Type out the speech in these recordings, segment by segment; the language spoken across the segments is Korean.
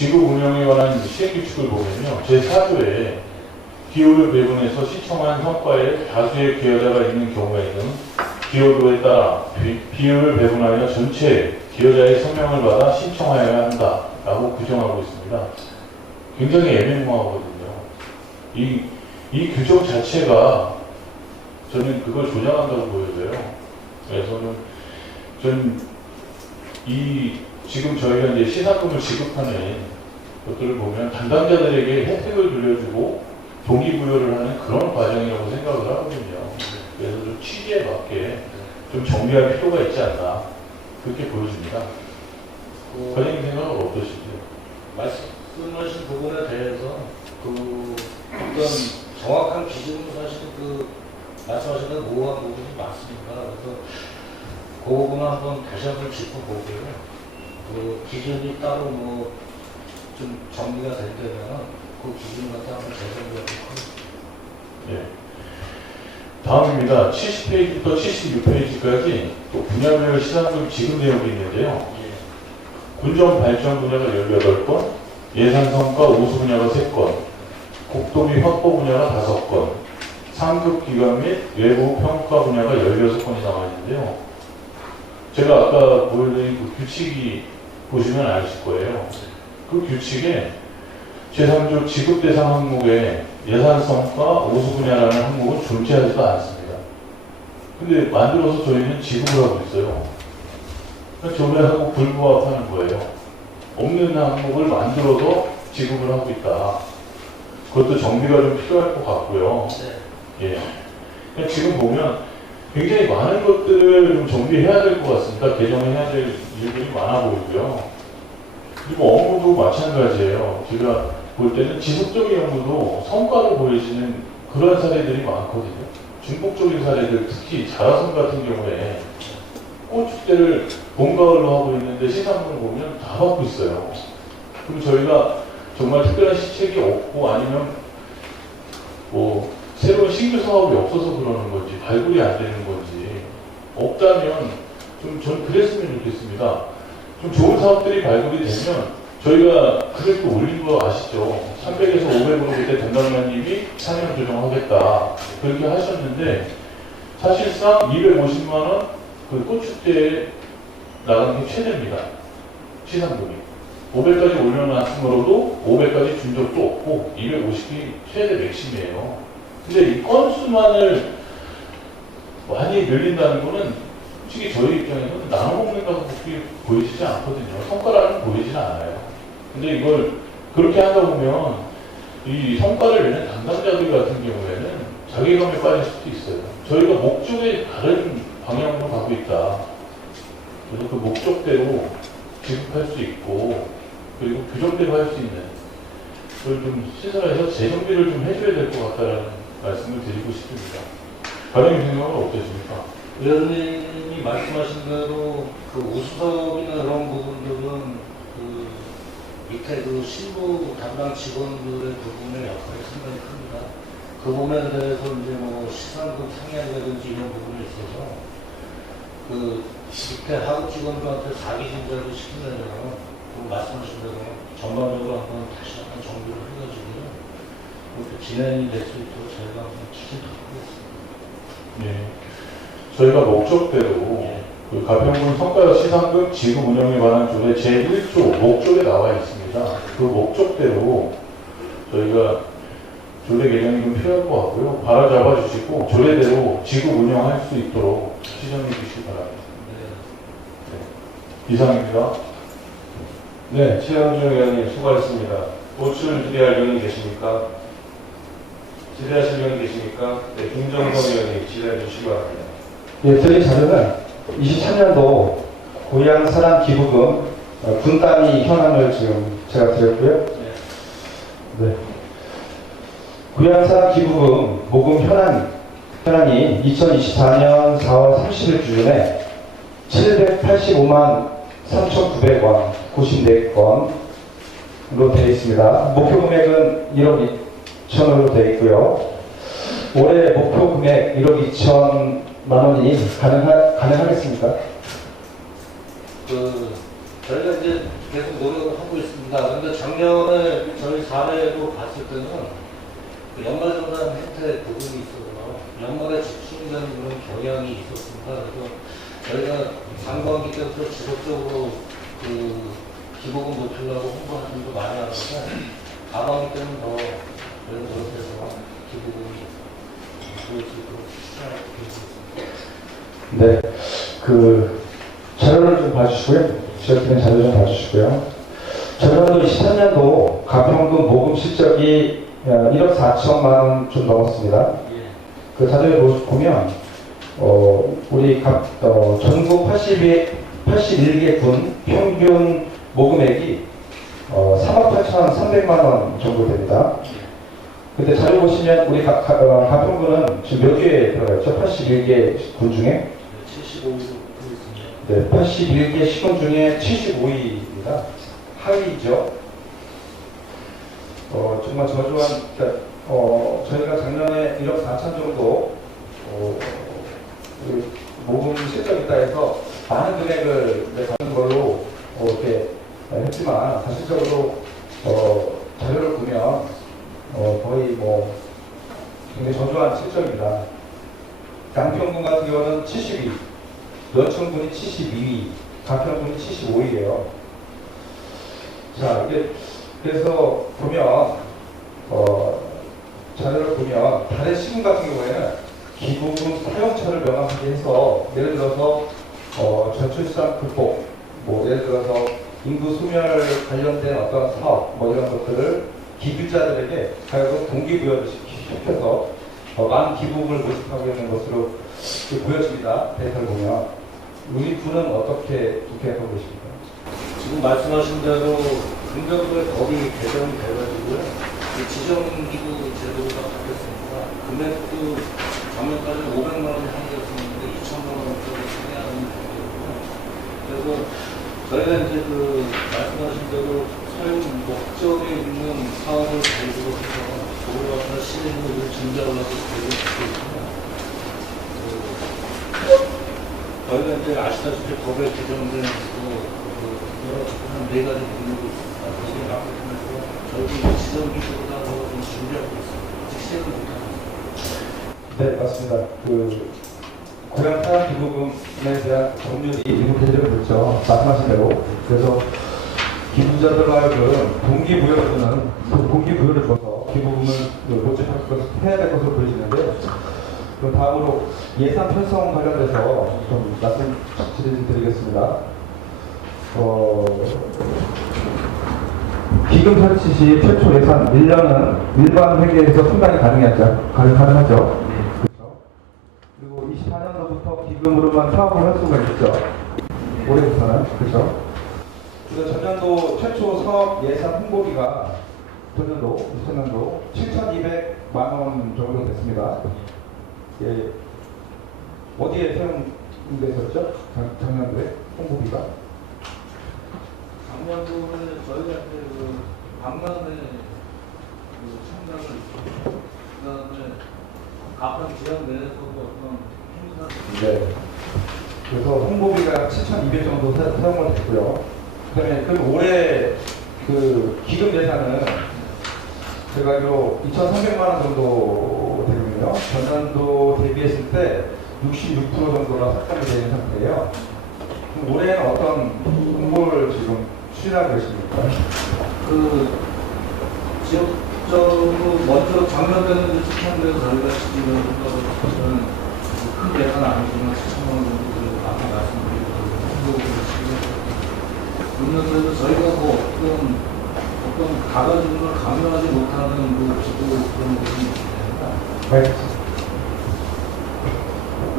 지구 운영에 관한 시행규칙을 보면요. 제4조에 기여를 배분해서 시청한 성과에 다수의 기여자가 있는 경우에는 기여도에 따라 비율을 배분하여 전체 기여자의 서명을 받아 신청하여야 한다라고 규정하고 있습니다. 굉장히 애매모호하거든요. 이 규정 자체가 저는 그걸 조장한다고 보여져요. 그래서 저는 지금 저희가 이제 시상금을 지급하는 것들을 보면 담당자들에게 혜택을 돌려주고 동기부여를 하는 그런 과정이라고 생각을 하거든요. 그래서 좀 취지에 맞게 좀 정비할 필요가 있지 않나 그렇게 보여집니다. 과장님 생각은 어떠시죠? 말씀하신 부분에 대해서 어떤 정확한 기준은 사실 말씀하신 모호한 부분이 많습니다. 그래서 그 부분은 한번 다시 한번 짚어보고요. 기준이 따로 좀 정리가 된다면 그 기준 같은 한번 재정비하도록 하겠습니다. 네. 다음입니다. 70페이지부터 76페이지까지 또 분야별 시상금 지급 내역이 있는데요. 군정 발전 분야가 18건, 예산 성과 우수 분야가 3건, 국도 및 확보 분야가 5건, 상급 기관 및 외부 평가 분야가 16건이 나와 있는데요. 제가 아까 보여드린 그 규칙이 보시면 아실 거예요. 그 규칙에 제3조 지급 대상 항목에 예산 성과 우수 분야라는 항목은 존재하지도 않습니다. 근데 만들어서 저희는 지급을 하고 있어요. 저번하고 불부합하는 거예요. 없는 항목을 만들어서 지급을 하고 있다. 그것도 정비가 좀 필요할 것 같고요. 예. 그러니까 지금 보면 굉장히 많은 것들을 좀 정비해야 될 것 같습니다. 개정해야 될 이유들이 많아 보이고요. 그리고 업무도 마찬가지예요. 제가 볼 때는 지속적인 업무도 성과로 보여지는 그런 사례들이 많거든요. 중복적인 사례들, 특히 자라섬 같은 경우에 꽃축제를 봄, 가을로 하고 있는데 시상금을 보면 다 받고 있어요. 그럼 저희가 정말 특별한 시책이 없고 아니면 새로운 신규 사업이 없어서 그러는 건지 발굴이 안 되는 건지 없다면 전 그랬으면 좋겠습니다. 좀 좋은 사업들이 발굴이 되면 저희가 금액도 올린 거 아시죠? 300에서 500으로 그때 담당자님이 상향 조정하겠다 그렇게 하셨는데 사실상 250만 원 그 꽃축제에 나가는 게 최대입니다. 시상금이 500까지 올려놨으므로도 500까지 준 적도 없고 250이 최대 맥심이에요. 근데 이 건수만을 많이 늘린다는 거는 솔직히 저희 입장에서는 나눠먹는다고 그렇게 보이지지 않거든요. 성과라는 보이지는 않아요. 근데 이걸 그렇게 하다 보면 이 성과를 내는 담당자들 같은 경우에는 자괴감에 빠질 수도 있어요. 저희가 목적에 다른 방향으로 가고 있다. 그래서 그 목적대로 지급할 수 있고 그리고 규정대로 할 수 있는 그걸 좀 시설해서 재정비를 좀 해줘야 될 것 같다라는 말씀을 드리고 싶습니다. 과장님 생각은 어떠십니까? 의원님이 말씀하신 대로 우수사업이나 그런 부분들은 밑에 신부 담당 직원들의 부분의 역할이 상당히 큽니다. 그 부분에 대해서 이제 시상금 상향이라든지 이런 부분에 있어서 밑에 하급 직원들한테 자기진작을 시키려면 말씀하신 대로 전반적으로 다시 한번 정비를 해가지고요. 진행이 될 수 있도록 저희가 한번 추진하겠습니다. 네. 저희가 목적대로 그 가평군 성과 시상금 지급 운영에 관한 조례 제1조 목적에 나와 있습니다. 그 목적대로 저희가 조례 개정이 좀 필요할 것 같고요. 바로잡아 주시고 조례대로 지급 운영할 수 있도록 시정해 주시기 바랍니다. 네. 이상입니다. 네, 최영준 의원님 수고하셨습니다. 호출 질의할 의원이 계십니까? 질의하실 의원이 계십니까? 네, 김정선 의원님 질의해 주시기 바랍니다. 예, 저희 자료는 23년도 고향사랑 기부금 분담이 현황을 지금 제가 드렸고요. 네. 고향사랑 기부금 모금 현황이 2024년 4월 30일 기준에 785만 3,900원 94건으로 되어 있습니다. 목표 금액은 1억 2천원으로 되어 있고요. 올해 목표 금액 1억 2천만 원이 가능하겠습니까? 저희가 이제 계속 노력을 하고 있습니다. 그런데 작년에 저희 사례로 봤을 때는 그 연말정산 혜택 부분이 있어서 연말에 집중되는 그런 경향이 있었습니다. 그래서 저희가 상반기 때부터 지속적으로 그 기부금 높이려고 홍보하는 일도 많이 하는데 하반기 때는 더 저희가 노력해서 기부금이 보일 수 있도록 추천하고 있습니다. 네, 그 자료를 좀 봐주시고요. 지역팀의 자료 좀 봐주시고요. 전년도 23년도 가평군 모금 실적이 1억 4천만 원 좀 넘었습니다. 그 자료에 보면 우리 전국 81개 군 평균 모금액이 3억 8,300만 원 정도 됩니다. 근데 자료 보시면 우리 가평군은 지금 몇 개에 들어가 있죠? 81개 군 중에 75도 네, 81개 시군 중에 75위입니다. 하위죠. 정말 저조한, 그러니까, 저희가 작년에 1억 4천 정도 모금 실적이 있다 해서 많은 금액을 받는 걸로 이렇게 했지만 사실적으로 자료를 보면 거의 뭐 굉장히 저조한 실적입니다. 양평군 같은 경우는 70위, 연천군이 72위, 가평군이 75위예요. 자, 이게 그래서 보면 자료를 보면 다른 시군 같은 경우에는 기부금 사용처를 명확하게 해서 예를 들어서 저출산 극복, 뭐 예를 들어서 인구 소멸 관련된 어떤 사업, 뭐 이런 것들을 기부자들에게 가격을 동기부여를 시켜서 많은 기부금을 모집하고 있는 것으로 보여집니다. 데이터를 보면 우리 군은 어떻게 하고 계십니까? 지금 말씀하신 대로 금년도에 법이 개정이 돼가지고요. 지정기부 제도가 바뀌었습니다. 금액도 작년까지는 500만 원이 한계였었는데 2천만 원까지 상회하는 단계였고요. 그래서 저희가 이제 그 말씀하신 대로 사용 목적에 있는 사업을 가지고 해서 도로 같은 시행을 증자하려고 계획을 갖고 있습니다. 저희가 이제 아시다시피 법에 개정된 여러 한 4가지 부분이 있습니다. 거기에 맞춰서 저희가 지정기보다 더 좀 준비하고 있습니다. 아직 시행을 못하고 있습니다. 네, 맞습니다. 그 고향 사랑 기부금에 대한 법률이 미국 개정을 됐죠. 말씀하신 대로. 그래서 기부자들 하여금 동기부여를 줘서 기부금을 모집할 것을 해야 될 것으로 보여지는데, 그럼 다음으로 예산 편성 관련돼서 좀 말씀 드리겠습니다. 기금 설치 시 최초 예산 1년은 일반 회계에서 충당이 가능하죠. 그렇죠? 그리고 24년도부터 기금으로만 사업을 할 수가 있죠. 올해부터는. 그렇죠? 그래서 전년도 최초 사업 예산 홍보비가 전년도 7,200만 원 정도 됐습니다. 예. 어디에 사용됐었죠? 작년도에 홍보비가? 작년도에 저희가 이제 그 박람회 참가를 있었고, 그 다음에 가평 지역 내에서도 어떤 행사. 네. 그래서 홍보비가 7,200 정도 사용을 됐고요. 그 다음에 그 올해 그 기금 예산은 제가 알기로 2,300만 원 정도 되거든요. 전년도 대비했을 때 66% 정도나 삭감이 되는 상태예요. 그럼 올해는 어떤 홍보를 지금 추진하고 계십니까? 그 지역적으로 먼저 작년에는 추천돼서 저희가 지금 저는 큰 예산 아니지만 7천만 원 정도 아까 말씀드린 홍보를 지금 저희가 뭐 어떤 가가지고는 강요하지 못하는 그 기도 그런 것이 있습니다. 네. 그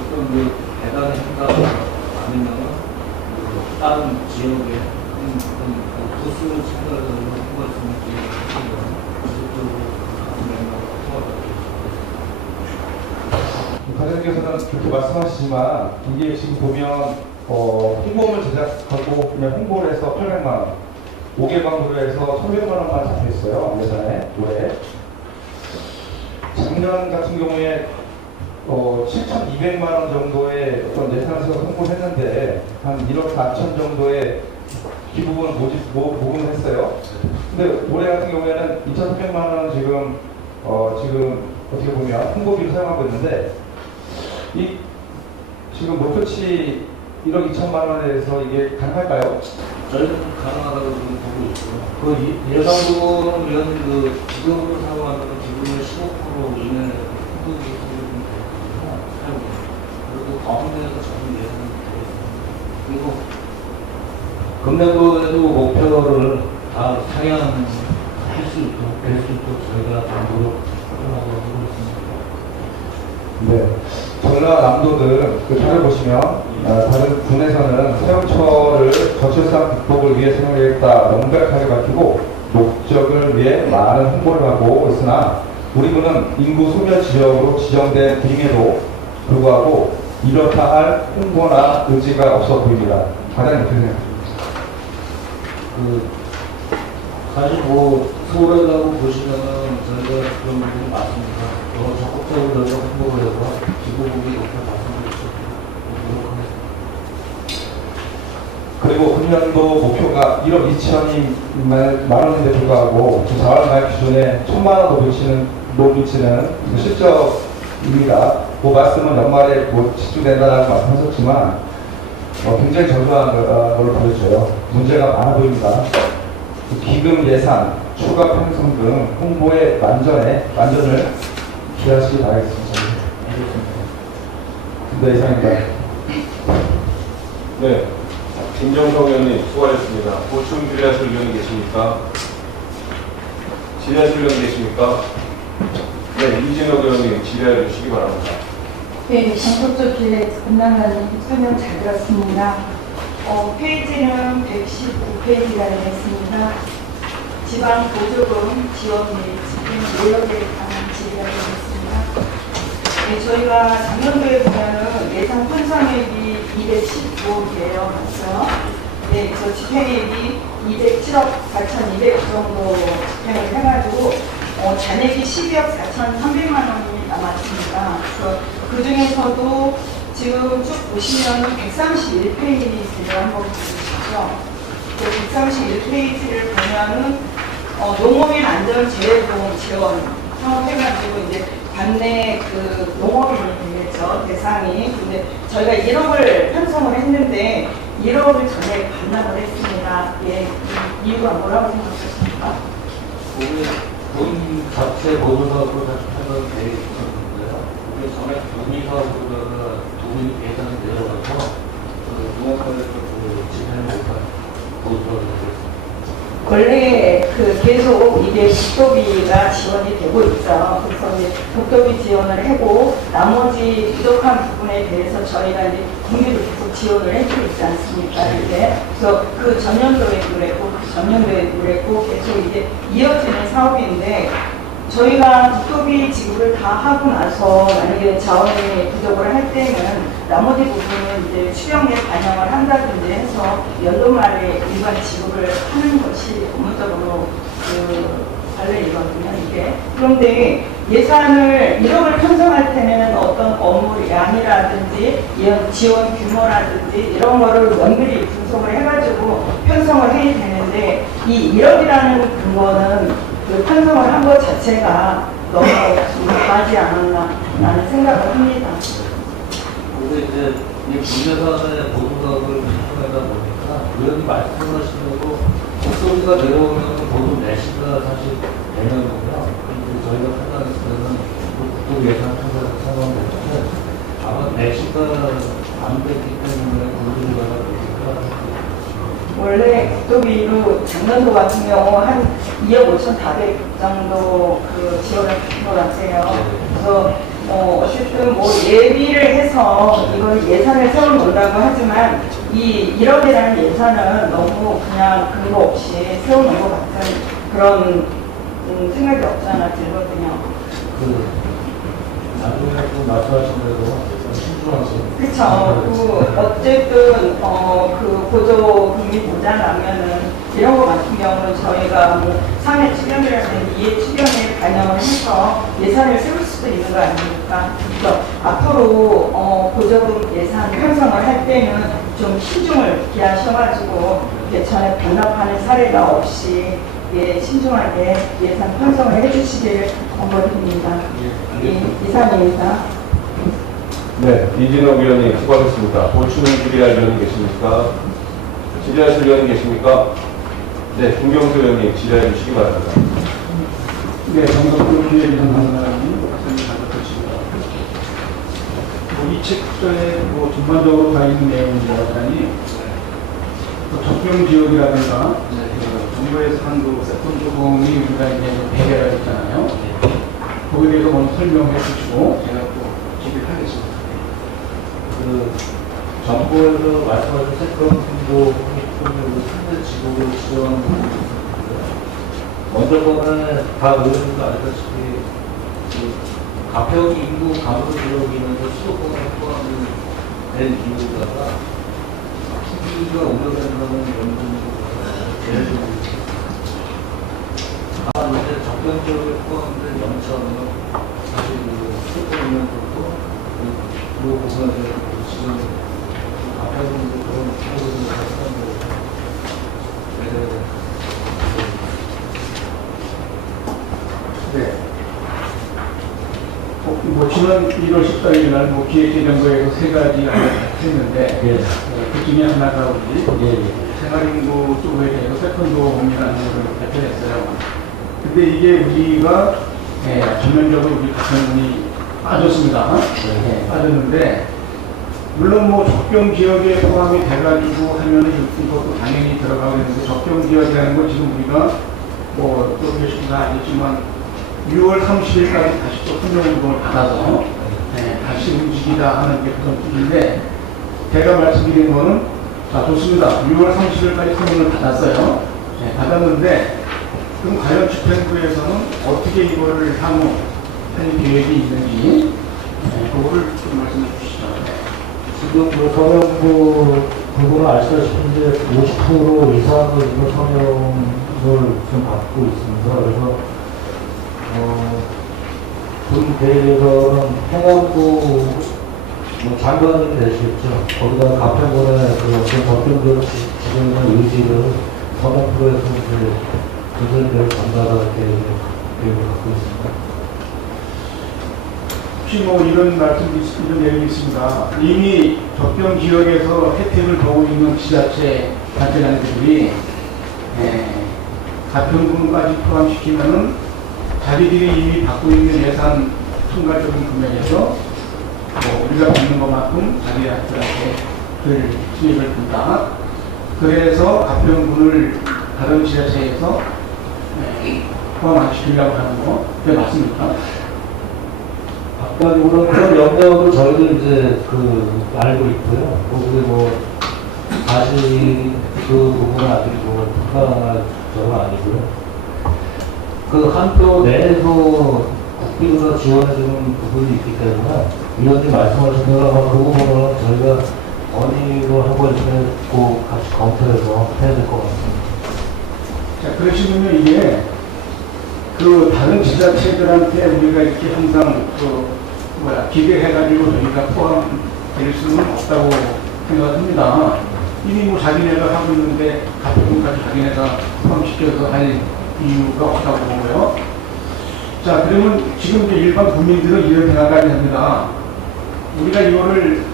어떤 그 대단한 행사가 아니면 다른 지역에 부수를 참가해서 홍보할 수 있는 기회가 지속적으로 같은 맥락을 통하다. 과장님께서는 그렇게 말씀하시지만 이게 지금 보면 홍보물 제작하고 그냥 홍보를 해서 800만 원, 5개방으로 해서 1,100만 원만 잡혀 있어요. 예산에 올해. 작년 같은 경우에 7,200만 원 정도의 어떤 예산에서 홍보했는데 한 1억 4천 정도의 기부금을 모금을 했어요. 근데 올해 같은 경우에는 2,300만 원 지금 어떻게 보면 홍보비로 사용하고 있는데 이 지금 목표치 1억 2천만 원에 대해서 이게 가능할까요? 저희는 가능하다고 지금 보고 있고요. 그 예상도 이런 그 지금으로 사용하는 기금의 15% 이내에 홍보비 그리고 가운데에서 저는 예산이 되겠습니다. 그리고 금년도에도 목표를 다 상향할 수 있도록 될 수 있도록 저희가 당부로 하려고 하고 있습니다. 네. 전라남도는 그 자료 보시면 다른 군에서는 세월철을 저출산 극복을 위해 사용하겠다 명백하게 밝히고 목적을 위해 많은 홍보를 하고 있으나 우리 군은 인구 소멸 지역으로 지정된 군임에도 불구하고 이렇다 할 홍보나 의지가 없어 보입니다. 과장님 어떻게 생각하십니까? 사실 서울에 가고 보시면은 저희가 그런 부분이 많습니다. 적극적으로 저희가 홍보를 해서 기부금이 높게 말씀드렸습니다. 그리고 금년도 목표가 1억 2천만 원인데 불구하고 4월 말 기준에 1,000만 원도 못 미치는 그 실적입니다. 그 말씀은 연말에 집중된다는 말씀하셨지만 굉장히 저조한 걸 보여줘요. 문제가 많아 보입니다. 기금 예산, 추가 편성 등 홍보의 만전을 기하시기 바라겠습니다. 네, 이상입니다. 네. 김정성 의원님 수고하셨습니다. 보충 질의하실 의원이 계십니까? 질의하실 의원이 계십니까? 네, 이진혁 의원님 질의해 주시기 바랍니다. 네, 정석적 기획 금남관님 설명 잘 들었습니다. 페이지는 119페이지가 되겠습니다. 지방 보조금 지원 및 집행 내역에 관한 질의가 되겠습니다. 네, 저희가 작년도에 보면은 예산 편성액이 215억이에요. 맞죠? 네, 저 집행액이 207억 4,200 정도 집행을 해가지고 잔액이 12억 4,300만 원이 남았습니다. 그래서 그 중에서도 지금 쭉 보시면은 131페이지를 한번 보시죠. 그 131페이지를 보면은 농업인 안전재해보험 지원 사업해가지고 이제 관내 그 농업인이 되겠죠, 대상이. 근데 저희가 1억을 편성을 했는데 1억을 전에 반납을 했습니다. 예, 이유가 뭐라고 생각하십니까? 본 자체 보조사업으로 하면 되겠는데요. 우리 전에 도미사업으로다가 도미 예산이 내려가서 농업관에서 집행을 못한 보조사업을 하겠습니다. 원래 계속 이게 국도비가 지원이 되고 있죠. 그래서 이제 국도비 지원을 하고 나머지 부족한 부분에 대해서 저희가 이제 국비도 계속 지원을 해주고 있지 않습니까? 이제 그래서 그 전년도에도 그랬고 그 전년도에도 그랬고 계속 이제 이어지는 사업인데 저희가 국도비 지급을 다 하고 나서 만약에 자원이 부족을 할 때는 나머지 부분은 이제 추경에 반영을 한다든지 해서 연도 말에 일반 지급을 하는 것이 업무적으로 관례이거든요, 이게. 그런데 예산을 1억을 편성할 때는 어떤 업무 양이라든지 지원 규모라든지 이런 거를 원들이 분석을 해가지고 편성을 해야 되는데 이 1억이라는 근거는 그 편성을 한 것 자체가 너무 좀 과하지 않았나라는 생각을 합니다. 근데 이제 이 분야사의 보조사업을 신청하다 보니까 의원이 말씀하신 대로 목소리가 내려오면 보조 내시가 사실 되는 거고요. 그리고 저희가 판단했을 때는 국도 예산 통과해서 상황되는데 아마 내시가 안 됐기 때문에 보조가 되니까 원래 국도비로 작년도 같은 경우 한 2억 5,400 정도 지원을 받은 것 같아요. 그래서 어쨌든 예비를 해서 이걸 예산을 세워놓는다고 하지만 이 1억이라는 예산은 너무 그냥 근거 없이 세워놓은 것 같은 그런 생각이 없지 않아 들거든요. 나중에 또 말씀하신 대로 그렇죠. 어쨌든 보조금이 모자라면은 이런 거 같은 경우는 저희가 3회 추경이라든지 2회 추경에 반영을 해서 예산을 세울 수 수도 있는 거 아닙니까? 그래서 앞으로 보조금 예산 편성을 할 때는 좀 신중을 기하셔가지고 전에 반납하는 사례가 없이 신중하게 예산 편성을 해주시기를 권고드립니다. 이상입니다. 네, 이진욱 위원님 수고하셨습니다. 보충 질의할 위원님 계십니까? 질의하실 위원님 계십니까? 네, 김경수 의원님 질의해 주시기 바랍니다. 네, 정석도 기획위원 장관님, 박사님 잘 부탁드립니다. 이 책에 전반적으로 다 있는 내용이라니 적용 지역이라든가 정부에서 한 세컨 조공이 우리가 이제 배제가 있잖아요. 거기에 대해서 먼저 설명해 주시고 제가 또 질의를 하겠습니다. 정부에서 말씀하신 세컨 정도 상대 지구를 지정하는 부분이 먼저 보면 다 의원님도 알다시피 가평 인구 감소 지역이면서 수도권에 포함된 이유가 TV가 우려된다는 연구가 이제 적정 지역에 포함된 영천은 사실 수도권이면서도 그 부분에 대해서 지금 가평도 그런 부분을 하는 네. 지난 1월 14일 날 기획재정부에서 세 가지 안을 했는데 그 중에 하나가 우리 생활인구 쪽에 대해서 세컨도홈이라는 것을 발표했어요. 근데 이게 우리가 전면적으로 우리 가평군이 빠졌습니다. 빠졌는데 물론 적경 지역에 포함이 돼가지고 하면은 이것도 당연히 들어가고 있는데 적경 지역이라는 건 지금 우리가 또 계시긴 알겠지만 6월 30일까지 다시 또 선정운동을 받아서 다시 움직이다 하는 게 그런 뜻인데 제가 말씀드린 거는 좋습니다. 6월 30일까지 선정을 받았어요. 받았는데 그럼 과연 집행부에서는 어떻게 이거를 향후 할 계획이 있는지 그거를 좀 말씀해 주시죠. 지금 서명부 부분은 아시다시피 이제 50% 이상의 이거 서명을 지금 받고 있습니다. 그래서 본 대회에서는 행안부 장관이 되시겠죠. 거기다 가평군의 그 어떤 법정적 지정의 의지를 서명부에서 이제 그들을 전달할 계획을 갖고 있습니다. 혹시 이런 이런 내용이 있습니다. 이미 적경 지역에서 혜택을 보고 있는 지자체 단체장들이 가평군까지 포함시키면은 자기들이 이미 받고 있는 예산 총괄적인 금액에서 우리가 받는 것만큼 자기들한테 그 수익을 준다. 그래서 가평군을 다른 지자체에서 포함 안 시키려고 하는 거, 그게 맞습니까? 물론 그런 영역을 저희도 이제 알고 있고요. 그게 다시 그 부분은 아직 불가능한 점은 아니고요. 그 한도 내에서 국비로서 지원해주는 부분이 있기 때문에 위원님 말씀하신 대로 그 부분은 저희가 어디로 하고 있으면 꼭 같이 검토해서 해야 될 것 같습니다. 자, 그러시면 이게 다른 지자체들한테 우리가 이렇게 항상 기대해가지고 저희가 포함될 수는 없다고 생각합니다. 이미 자기네가 하고 있는데 가평군까지 자기네가 포함시켜서 할 이유가 없다고 보고요. 자, 그러면 지금 이제 일반 국민들은 이런 생각까지 합니다. 우리가 이거를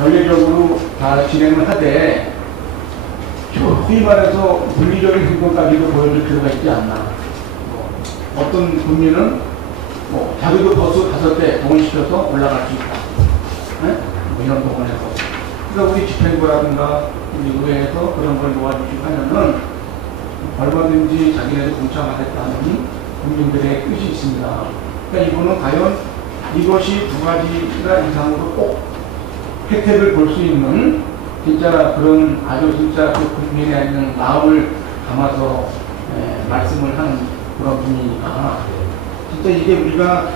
연례적으로 다 진행을 하되 소위 말해서 물리적인 행동까지도 보여줄 필요가 있지 않나. 어떤 국민은 자기도 버스 5대 동원시켜서 올라갈 수 있다. 이런 부분에서. 그러니까 우리 집행부라든가 우리 의회에서 그런 걸 도와주시고 하면은 얼마든지 자기네들 동참하겠다는 국민들의 뜻이 있습니다. 그러니까 이거는 과연 이것이 2가지가 이상으로 꼭 혜택을 볼 수 있는 진짜 그런 아주 진짜 그 국민의 있는 마음을 담아서 말씀을 하는 그런 분이니까 진짜 이게 우리가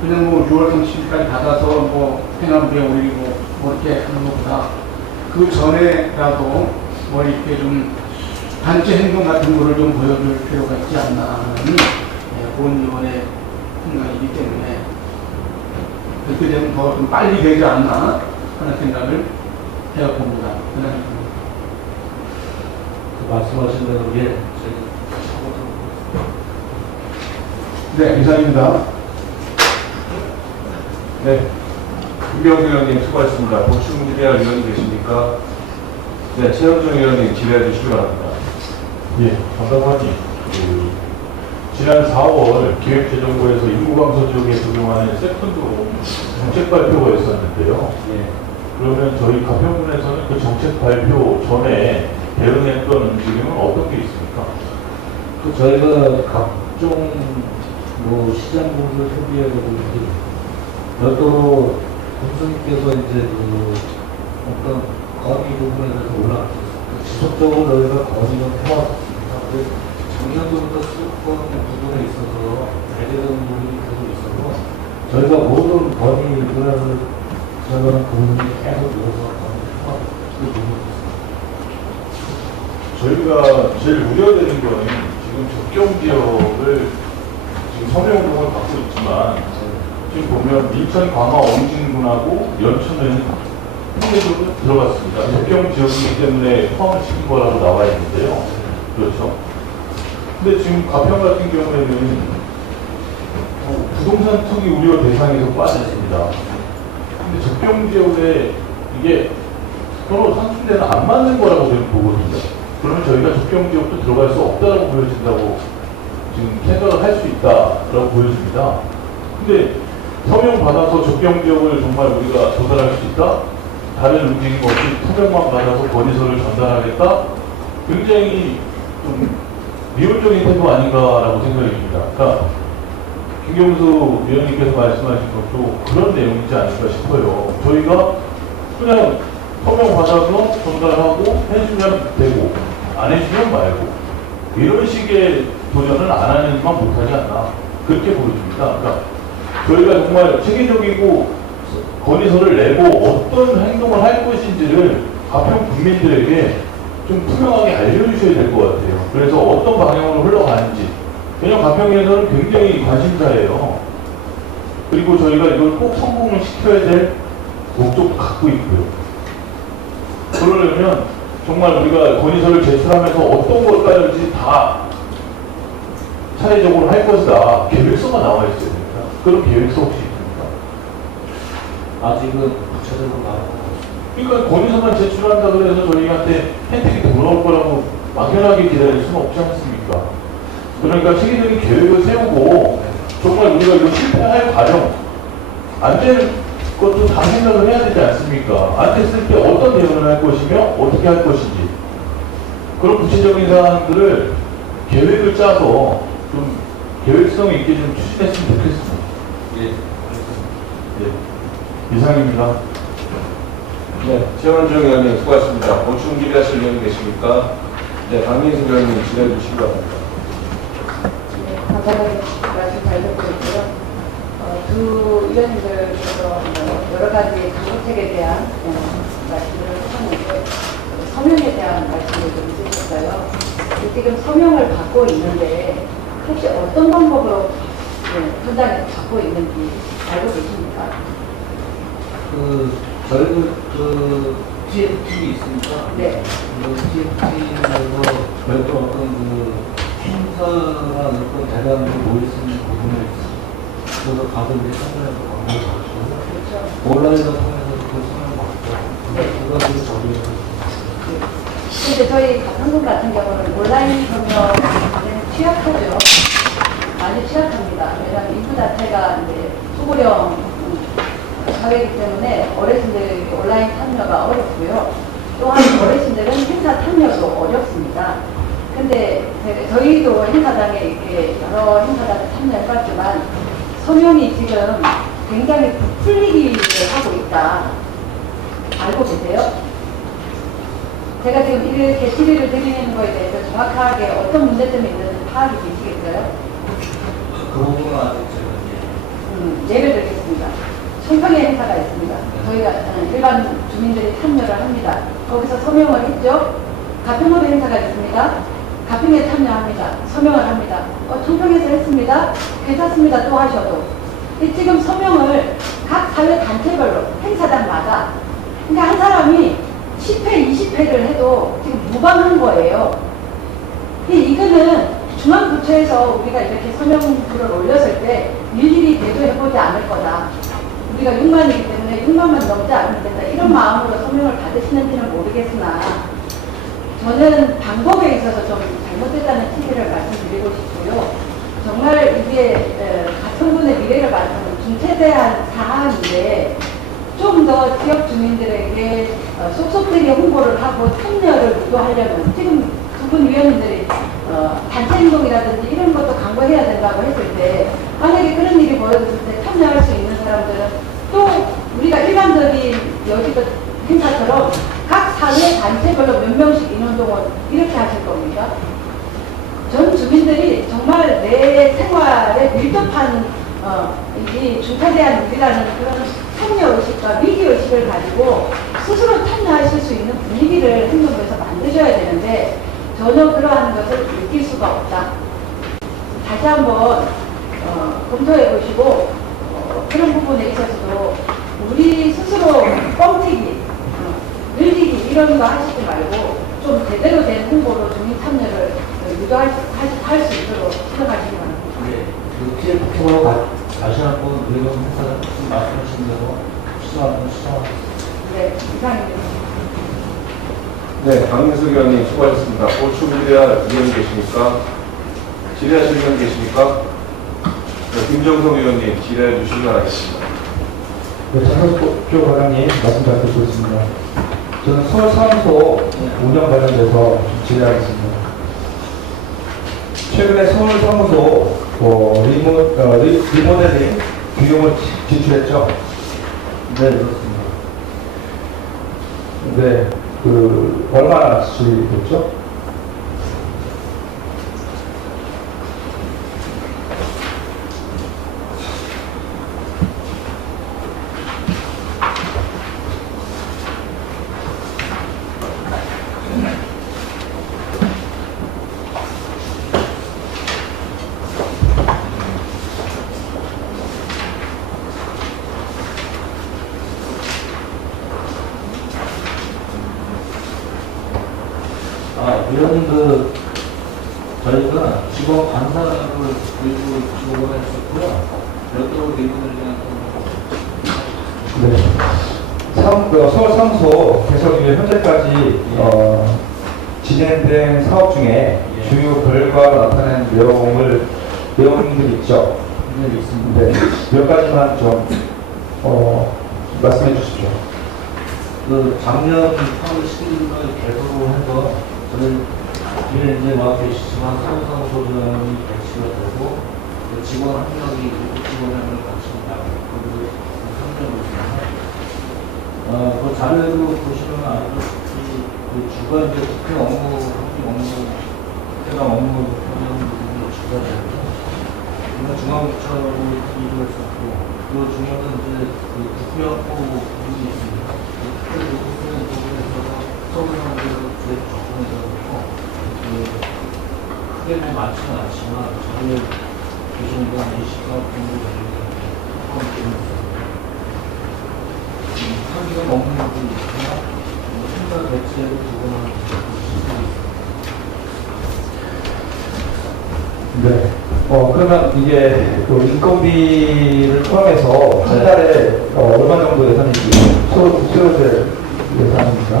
그냥 6월 30일까지 받아서 행안부에 올리고 이렇게 하는 것보다 그 전에라도 이렇게 좀 단체 행동 같은 거를 좀 보여줄 필요가 있지 않나 하는 본의원의 순간이기 때문에 그렇게 되면 더 좀 빨리 되지 않나 하는 생각을 해봅니다. 그 말씀하신 대로 예, 네, 이상입니다. 네. 김병수 의원님 수고하셨습니다. 보충 질의할 의원이 계십니까? 네, 최현중 의원님 질의해 주시기 바랍니다. 예, 감사관님. 지난 4월 기획재정부에서 인구감소 지역에 적용하는 세컨드로 정책 발표가 있었는데요. 예. 그러면 저희 가평군에서는 그 정책 발표 전에 대응했던 움직임은 어떤 게 있습니까? 그 저희가 각종 뭐 시장 공급 협의회라든지 별도로 공수님께서 이제 그 어떤 건의 부분에 대해서 올라갔었습니다. 지속적으로 저희가 건의는 해왔습니다. 근데 작년도부터 수도권 부분에 있어서 배제되는 부분이 계속 있어서 저희가 모든 건의들을 저희는 그 부분이 계속 이어서 건의해왔습니다. 저희가 제일 우려되는 거는 지금 접경 지역을 지금 서명동을 갖고 있지만 지금 보면 인천, 광화, 엉진군하고 연천은 통계적으로 들어갔습니다. 접경 지역이기 때문에 포함을 시킨 거라고 나와 있는데요. 그렇죠. 근데 지금 가평 같은 경우에는 부동산 투기 우려 대상에서 빠졌습니다. 근데 접경 지역에 이게 서로 상충되는 안 맞는 거라고 저는 보거든요. 그러면 저희가 접경 지역도 들어갈 수 없다라고 보여진다고 지금 생각을 할 수 있다라고 보여집니다. 근데 서명 받아서 접경 지역을 정말 우리가 도달할 수 있다? 다른 움직임 없이 서명만 받아서 건의서를 전달하겠다? 굉장히 좀 미온적인 태도 아닌가라고 생각이 듭니다. 그러니까 김경수 위원님께서 말씀하신 것도 그런 내용이지 않을까 싶어요. 저희가 그냥 서명 받아서 전달하고 해주면 되고 안 해주면 말고 이런 식의 도전을 안 하는 건 못하지 않나 그렇게 보여집니다. 그러니까 저희가 정말 체계적이고 건의서를 내고 어떤 행동을 할 것인지를 가평 국민들에게 좀 투명하게 알려주셔야 될 것 같아요. 그래서 어떤 방향으로 흘러가는지. 왜냐하면 가평에서는 굉장히 관심사예요. 그리고 저희가 이걸 꼭 성공을 시켜야 될 목적도 갖고 있고요. 그러려면 정말 우리가 건의서를 제출하면서 어떤 것까지 다 차례적으로 할 것이다. 계획서가 나와 있어야 됩니다. 그런 계획서 혹시 있습니까? 아직은 구체적으로 나오고 그러니까 건의서만 제출한다 그래서 저희한테 혜택이 돌아올 거라고 막연하게 기다릴 수는 없지 않습니까? 그러니까 체계적인 계획을 세우고 정말 우리가 이거 실패할 과정 안 되는 것도 다 생각을 해야 되지 않습니까? 안 됐을 때 어떤 대응을 할 것이며 어떻게 할 것인지 그런 구체적인 사항들을 계획을 짜서 좀 계획성 있게 좀 추진했으면 좋겠습니다. 예. 예. 이상입니다. 네, 최원중 의원님 수고하셨습니다. 보충 질의하실 의원이 계십니까? 네, 강민수 의원님 질의해 주시기 바랍니다. 네, 간단하게 말씀 잘 듣고 있고요. 두 의원님들께서 여러 가지 정책에 대한 말씀을 하셨는데 서명에 대한 말씀을 좀 주셨어요. 지금 서명을 받고 있는데 혹시 어떤 방법으로 현장에서 받고 있는지 알고 계십니까? 저희도 그 TF팀이 있으니까 네. 그 TF팀에서 별도 어떤 그 행사나 어떤 대단으로 모일 수 있는 부분에 있습니다. 그래서 가서 이제 참여해서 광고를 받고 그렇죠. 온라인을 통해서 그 선을 받고 그거 가지고 저희가 근데 저희 한국 같은 경우는 온라인 서명에는 취약하죠. 많이 취약합니다. 왜냐하면 인구 자체가 이제 소고령 사회이기 때문에 어르신들 온라인 참여가 어렵고요. 또한 어르신들은 행사 참여도 어렵습니다. 근데 저희도 행사장에 이렇게 여러 행사장에 참여해봤지만 서명이 지금 굉장히 부풀리기를 하고 있다. 알고 계세요? 제가 지금 이렇게 질의를 드리는 거에 대해서 정확하게 어떤 문제점이 있는지 파악이 되시겠어요? 그 부분은 아직 제가 예를 들겠습니다. 총평의 행사가 있습니다. 저희가 일반 주민들이 참여를 합니다. 거기서 서명을 했죠. 가평노래 행사가 있습니다. 가평에 참여합니다. 서명을 합니다. 총평에서 했습니다. 괜찮습니다. 또 하셔도. 지금 서명을 각 사회 단체별로 행사장마다 그러니까 한 사람이 10회, 20회를 해도 지금 무방한 거예요. 이거는 중앙부처에서 우리가 이렇게 서명글을 올렸을 때 일일이 대조해보지 않을 거다. 우리가 6만이기 때문에 6만만 넘지 않으면 된다. 이런 마음으로 서명을 받으시는지는 모르겠으나 저는 방법에 있어서 좀 잘못됐다는 취지를 말씀드리고 싶고요. 정말 이게 가천군의 미래를 바라는 중체대한 사안인데 좀 더 지역 주민들에게 속속들이 홍보를 하고 참여를 유도하려면 지금 두 분 위원님들이 단체 행동이라든지 이런 것도 강구해야 된다고 했을 때 만약에 그런 일이 벌어졌을 때 참여할 수 있는 사람들은 또 우리가 일반적인 여지껏 행사처럼 각 사회 단체별로 몇 명씩 인원동원 이렇게 하실 겁니까? 전 주민들이 정말 내 생활에 밀접한 이 중차대한 우리라는 그런 참여의식과 위기의식을 가지고 스스로 참여하실 수 있는 분위기를 행정부에서 만드셔야 되는데 전혀 그러한 것을 느낄 수가 없다. 다시 한번 검토해 보시고 그런 부분에 있어서도 우리 스스로 뻥튀기, 늘리기 이런 거 하시지 말고 좀 제대로 된 홍보로 주민 참여를 유도할 수 있도록 생각하시기 바랍니다. 네, 그 피해 폭행으로 다시 한번 의원 회사를 말씀하신 대로 시정하겠습니다. 네, 이상입니다. 네, 강민석 의원님 수고하셨습니다. 보충질의할 의원 계십니까? 질의하실 의원 계십니까? 네, 김정성 의원님 질의해 주시기 바라겠습니다. 네, 장석표 과장님 말씀 잘 듣고 있습니다. 저는 서울사무소 운영 관련돼서 좀 질의하겠습니다. 최근에 서울사무소 리모델링 비용을 지출했죠? 네, 그렇습니다. 네, 얼마나 지출됐죠? 의원님 저희가 직원 감사를 그리고 지원을 했었고요. 별도로 리모델링 네. 서울사무소 개설위에 현재까지 진행된 사업 중에 주요 결과가 나타낸 내용들이 있죠? 네, 있습니다. 네. 몇 가지만 좀 말씀해 주십시오. 작년 8월 11일날 개설을 해서 저희 뒤에 이제 와 계시지만 서울사무소장이 배치가 되고 직원 한 명이 직원 한 명을 같이 나가고 3년으로 그 자료에도 보시면 알다시피 주간 이제 국회 업무 해당 업무 현장 부분이 주가 되고 중앙부처로 일을 했었고 그 중에는 이제 국회업무 부분이 있습니다. 특별히 그 부분에서 서울사무소에서 주에 접근해서 크게 많지는 않지만 저희 교수님과 24 정도 되는 한기가 먹는 부분이 있으나 생각 대체로 부분은 네. 그러면 이게 인건비를 포함해서 한 달에 얼마 정도 예산이 수요될 예산입니까?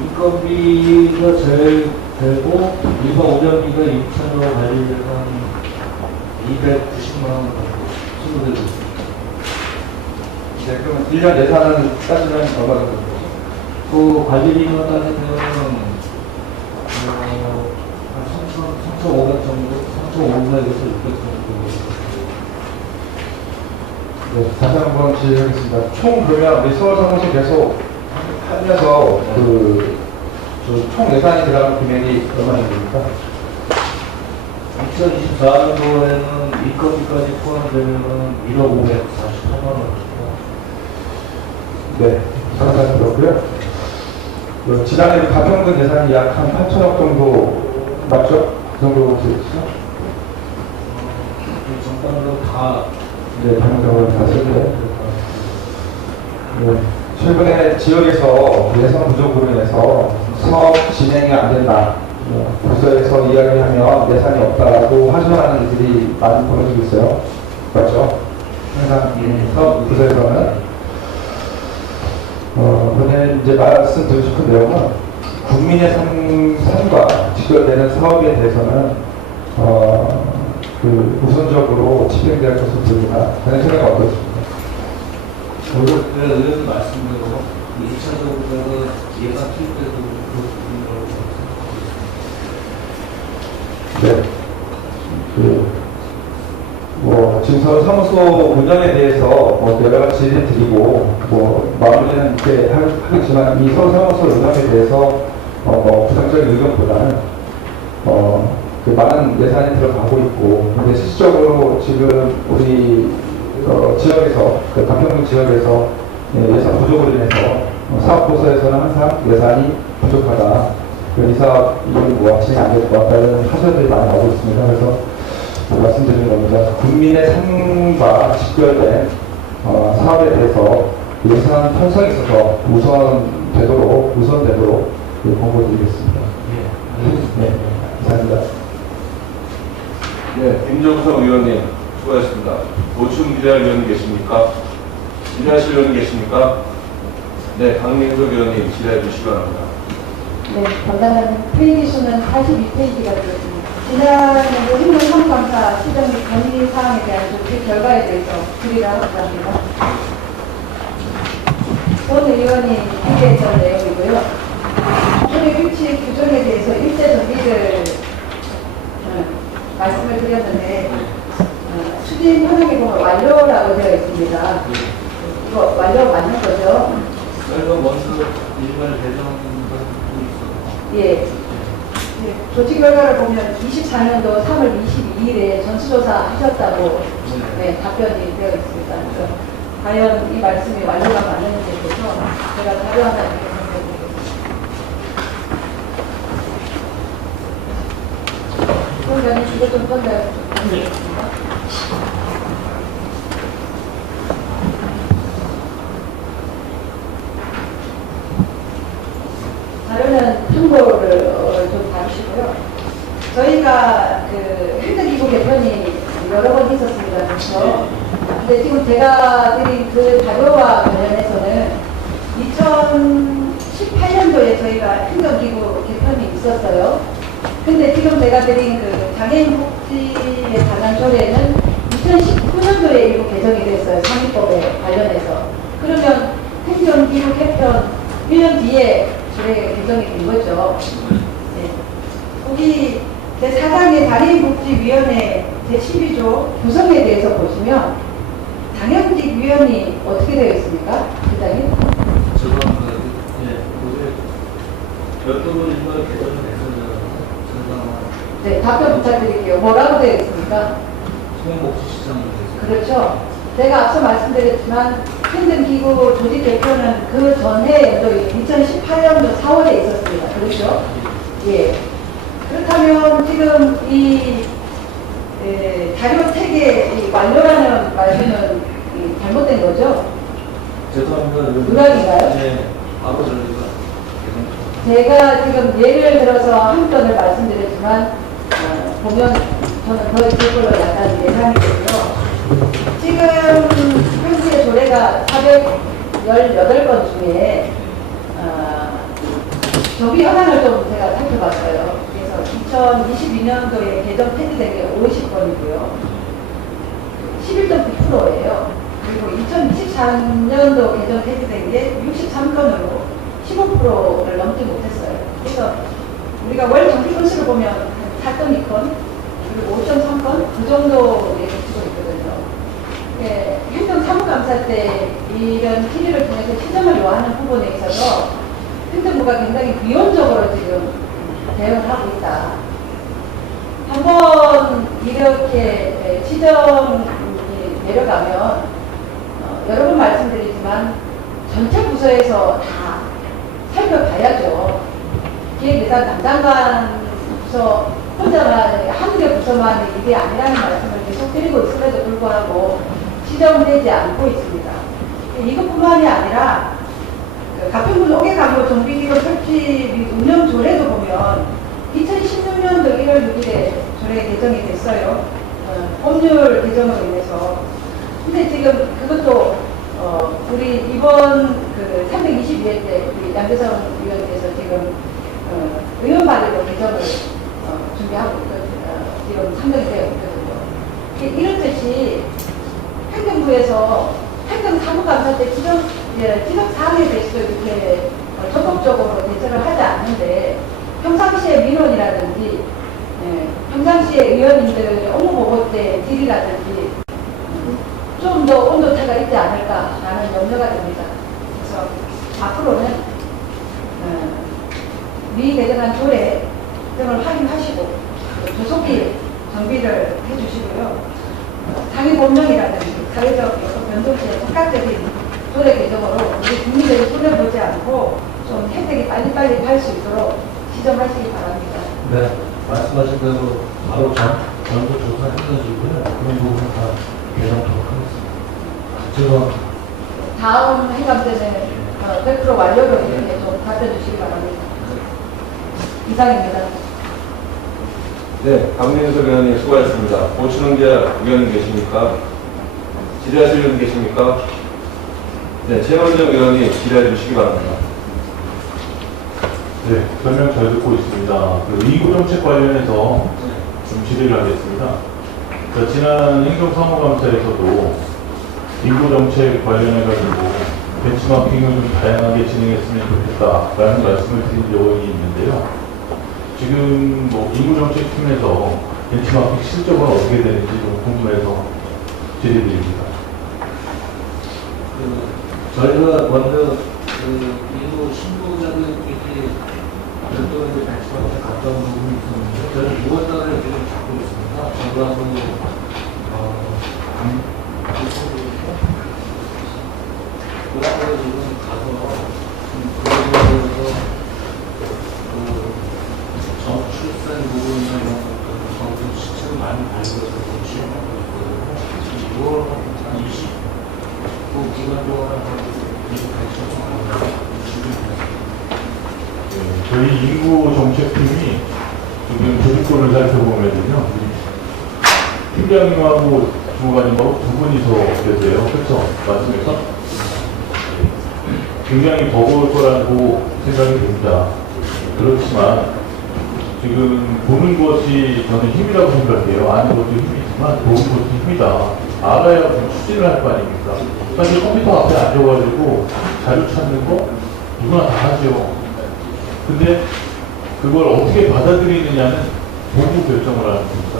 인건비가 제일 되고 일반 오전비가 2,000원 관리비가 한 290만 원 정도 수요되고 있습니다. 네, 그럼 1년 예산은 따지면 얼마 정도? 그 관리비만 따지면 한 3,500 정도, 3,500에서 600 정도. 네, 다시 한번 질의하겠습니다. 총 그러면 우리 서울사무소 계속 하면서 총 예산이 들어가는 금액이 얼마나 됩니까? 2024년도에는 인건비까지 포함되면 1억 548만 원이고 네, 상당히 그렇고요. 지난해 가평군 예산이 약 한 8천억 정도 맞죠? 그 정도 되겠죠? 전반적으로 다 네, 당연적으로 다 쓰고요. 네, 최근에 지역에서 예산 부족으로 인해서 사업 진행이 안 된다. 부서에서 이야기하면 예산이 없다고 하소연하는 일들이 많이 벌어지고 있어요. 맞죠? 항상 사업 부서에서는 근데 이제 말씀드리고 싶은 내용은 국민의 삶과 직결되는 사업에 대해서는 우선적으로 집행될 것으로 보입니다. 저는 생각 어떻습니까? 의원님 말씀대로 2차적으로 예산 투입돼도 그 부분이라고 네. 지금 사무소 운영에 대해서 여러 가지 질의를 드리고, 마무리는 이렇게 하겠지만, 이 사무소 운영에 대해서, 부정적인 의견보다는, 많은 예산이 들어가고 있고, 근데 실질적으로 지금 우리, 지역에서, 가평군 지역에서 예산 부족으로 인해서, 사업부서에서는 항상 예산이 부족하다. 이 사업이 진행 안 될 것 같다는 하소연들이 많이 나오고 있습니다. 그래서, 말씀드리는 겁니다. 국민의 삶과 직결된 사업에 대해서 예산 편성에 있어서 우선되도록 권고드리겠습니다. 네, 감사합니다. 네, 김정석 의원님 수고하셨습니다. 노충 질의할 의원님 계십니까? 질의하실 의원님 계십니까? 네, 강민석 의원님 질의해 주시기 바랍니다. 네, 담당하는 페이지 수는 42페이지가 되었습니다. 지난년도 행정사무감사 시정 및 건의 사항에 대한 조치 결과에 대해서 질의를 하고자 합니다. 본 의원이 기재했던 내용이고요. 기존의 규칙 규정에 대해서 일제 정비를 말씀을 드렸는데 추진 현황에 보면 완료라고 되어 있습니다. 이거 완료 맞는 거죠? 저희가 먼저 일괄 배정한 것도 있어요. 예. 조치 결과를 보면 24년도 3월 22일에 전수조사 하셨다고 답변이 되어 있습니다. 그래서 과연 이 말씀이 완료가 맞는지에 대해서 제가 자료 하나 이렇게 설명드리겠습니다. 그러면 이거 좀 건너요. 자료는 참고를 좀 봐주시고요. 저희가 그 행정기구 개편이 여러 번 있었습니다. 그렇죠? 근데 지금 제가 드린 그 자료와 관련해서는 2018년도에 저희가 행정기구 개편이 있었어요. 근데 지금 제가 드린 그 장애인 복지에 관한 조례는 2019년도에 일부 개정이 됐어요. 상위법에 관련해서. 그러면 행정기구 개편 1년 뒤에 조례 개정이 된 거죠. 네. 거기 제4장의 장애인복지위원회 제12조 구성에 대해서 보시면 당연직 위원이 어떻게 되어 있습니까? 부장님? 죄송합니다. 몇 분은 일괄 개정이 됐어요. 네, 답변 부탁드릴게요. 뭐라고 되어 있습니까? 소형복지시장으로 되어 있어요. 그렇죠. 제가 앞서 말씀드렸지만 행정기구 조직 개편은 그 전에 연도인 2018년도 4월에 있었습니다. 그렇죠? 예. 그렇다면 지금 이 자료 체계 완료라는 말씀은 잘못된 거죠? 죄송합니다. 누락인가요? 네, 바로 저희가 제가 지금 예를 들어서 한 건을 말씀드렸지만 보면 저는 더 있을 걸로 약간 예상이 되고요. 지금 현재 조례가 418건 중에 정비 현황을 좀 제가 살펴봤어요. 그래서 2022년도에 개정 폐지된 게 50건이고요. 11.9%예요. 그리고 2024년도 개정 폐지된 게 63건으로 15%를 넘지 못했어요. 그래서 우리가 월 정기 건수를 보면 한 4.2건, 그리고 5.3건 그 정도 얘기치고 있거든요. 예, 행정사무감사 때 이런 피리를 통해서 시정을 요하는 부분에 있어서 행정부가 굉장히 비용적으로 지금 대응을 하고 있다. 한번 이렇게 지정이 내려가면 여러 번 말씀드리지만 전체 부서에서 다 살펴봐야죠. 기획예산 담당관 부서 혼자만 한 개 부서만 일이 아니라는 말씀을 계속 드리고 있음에도 불구하고 지정되지 않고 있습니다. 이것뿐만이 아니라 가평군 5개 강로 정비기록 설치 및 운영 조례도 보면 2016년도 1월 6일에 조례 개정이 됐어요. 법률 개정으로 인해서. 근데 지금 그것도 우리 이번 그 322회 때 우리 양재성 위원께서 지금 의원 발의로 개정을 준비하고 있거든요. 지금 상정이 되어 있거든요. 이렇듯이 행정부에서 행정사무감사 때 지적사항에 대해서 이렇게 적극적으로 대처를 하지 않는데 평상시에 민원이라든지 평상시에 의원님들 업무보고 때 질이라든지 좀 더 온도차가 있지 않을까라는 염려가 됩니다. 그래서 앞으로는 미개정한 조례 등을 확인하시고 조속히 정비를 해주시고요. 당의 법령이라든지 사회적 변동 시에 적극적인 조례 개정으로 우리 국민들이 손해보지 않고 좀 혜택이 빨리빨리 갈 수 있도록 지정하시기 바랍니다. 네, 말씀하신 대로 바로 전부 조사해가지고요. 그런 부분은 다 개정토록 하겠습니다. 제가 다음 회감 때는 100% 완료로 이렇게 좀 답변 주시기 바랍니다. 이상입니다. 네, 강민석 의원님 수고하셨습니다. 오춘웅재 의원님 계십니까? 질의하실 의원 계십니까? 네, 최원정 의원님 질의해 주시기 바랍니다. 네, 설명 잘 듣고 있습니다. 그 인구 정책 관련해서 좀 질의를 하겠습니다. 지난 행정사무감사에서도 인구 정책 관련해가지고 벤치마킹을 좀 다양하게 진행했으면 좋겠다라는 말씀을 드린 적이 있는데요. 지금 뭐 인구 정책 팀에서 벤치마킹 실적은 어떻게 되는지 좀 궁금해서 질의드립니다. 저희가 먼저 인구 신고자들끼리 별도로 벤치마킹에 가까운 부분이 있었는데 저희는 6월달에 지금 잡고 있습니다. 정부하고 그래서 지금 가서 그거에 대해서 정출산 부분이나 이런 것들 정부 시책을 많이 발굴해서 시행하고 있거든요. 6월 한 29 기간 동안 저희 인구 정책팀이 지금 조직권을 살펴보면요. 팀장님하고 주무관님하고 두 분이서 계세요. 그렇죠? 맞습니까? 굉장히 버거울 거라고 생각이 듭니다. 그렇지만 지금 보는 것이 저는 힘이라고 생각해요. 아는 것도 힘이지만 보는 것도 힘이다. 알아야 좀 추진을 할 거 아닙니까? 사실 컴퓨터 앞에 앉아가지고 자료 찾는 거 누구나 다 하죠. 근데 그걸 어떻게 받아들이느냐는 보고 결정을 하는 겁니다.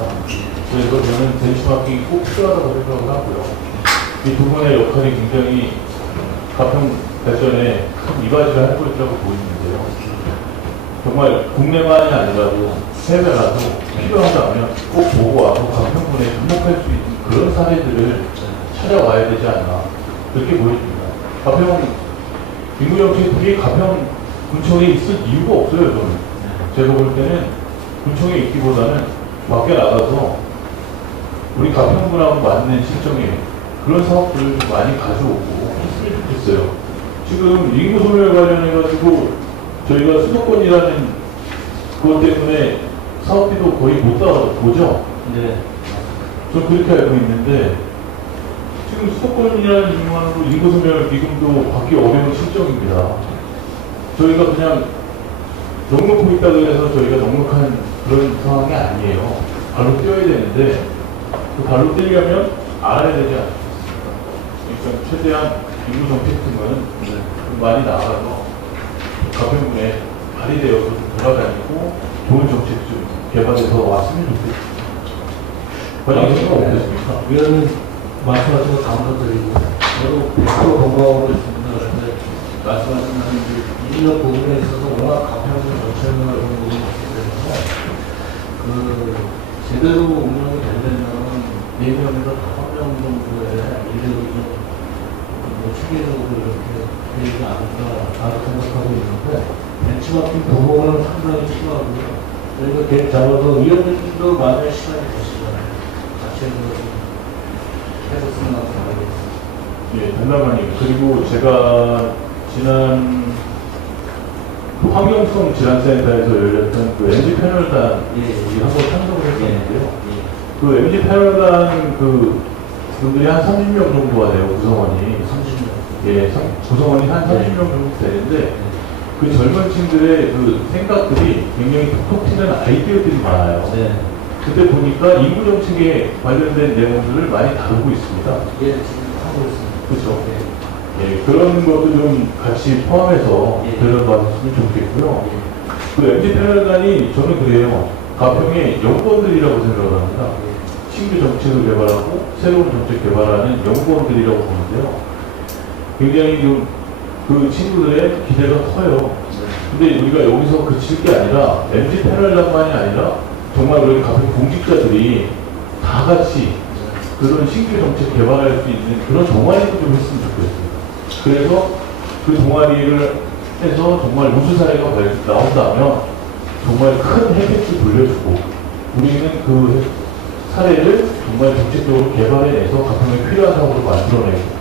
그래서 저는 벤치마킹이 꼭 필요하다고 생각을 하고요. 이 두 분의 역할이 굉장히 가평 발전에 큰 이바지를 할 것이라고 보이는데요. 정말 국내만이 아니라도 해외라도 필요하다면 꼭 보고 와서 가평군에 접목할 수 있는 그런 사례들을 찾아와야 되지 않나 그렇게 보여집니다. 가평 인구정책국이 가평 군청에 있을 이유가 없어요. 저는 제가 볼 때는 군청에 있기보다는 밖에 나가서 우리 가평군하고 맞는 실정에 그런 사업들을 좀 많이 가져오고 했으면 좋겠어요. 지금 인구 소멸 관련해가지고 저희가 수도권이라는 그것 때문에 사업비도 거의 못 따라보죠. 네. 저는 그렇게 알고 있는데 지금 수도권이라는 이유만으로 인구 소멸 기금도 받기 어려운 실정입니다. 저희가 그냥 넉넉고 있다고 해서 저희가 넉넉한 그런 상황이 아니에요. 발로 뛰어야 되는데 그 발로 뛰려면 알아야 되지 않습니까? 그러니까 최대한 인구 정책팀은 좀 많이 나가서 가평군에 발휘되어서 좀 돌아다니고 좋은 정책 좀 개발해서 왔으면 좋겠습니다. 관련 생각 없으십니까? 위원님 말씀하신 거 감사드리고 저도 100% 공감하고 있습니다. 그런데 말씀하신 대로 인력 부분에 있어서 워낙 가평군 전체가 그런 부분이 있기 때문에 제대로 운영이 되려면 4명에서 5명 정도의 인력을 좀 체계적으로 이렇게 되지 않을까 생각하고 있는데 벤치마킹 부분은 상당히 필요하고요. 저희가 계획 잡아서 위원님도 만약 시간이 되시잖아요. 같이 해줬으면 하겠습니다. 예, 담당관님. 그리고 제가 지난 그 환경성 질환센터에서 열렸던 그 MG 패널단 한번 참석을 했었는데요. 그 MG 패널단 그분들이 한 30명 정도가 돼요, 구성원이. 30명. 예, 구성원이 한 30명 정도 되는데 그 젊은 층들의 그 생각들이 굉장히 톡톡 튀는 아이디어들이 많아요. 네. 그때 보니까 인구 정책에 관련된 내용들을 많이 다루고 있습니다. 예, 지금 하고 있습니다. 그렇죠. 네. 예, 그런 것도 좀 같이 포함해서 예. 들어봤으면 좋겠고요. 예. 그 MZ 패널단이 저는 그래요. 가평의 연구원들이라고 생각을 합니다. 신규 정책을 개발하고 새로운 정책 개발하는 연구원들이라고 보는데요. 굉장히 좀 그 친구들의 기대가 커요. 근데 우리가 여기서 그칠 게 아니라 MZ 패널단만이 아니라 정말 우리 가평 공직자들이 다 같이 그런 신규 정책 개발할 수 있는 그런 동아리도 좀 했으면 좋겠습니다. 그래서 그 동아리를 해서 정말 우수 사례가 나온다면 정말 큰 혜택을 돌려주고 우리는 그 사례를 정말 정책적으로 개발해내서 가평에 필요한 사업으로 만들어내고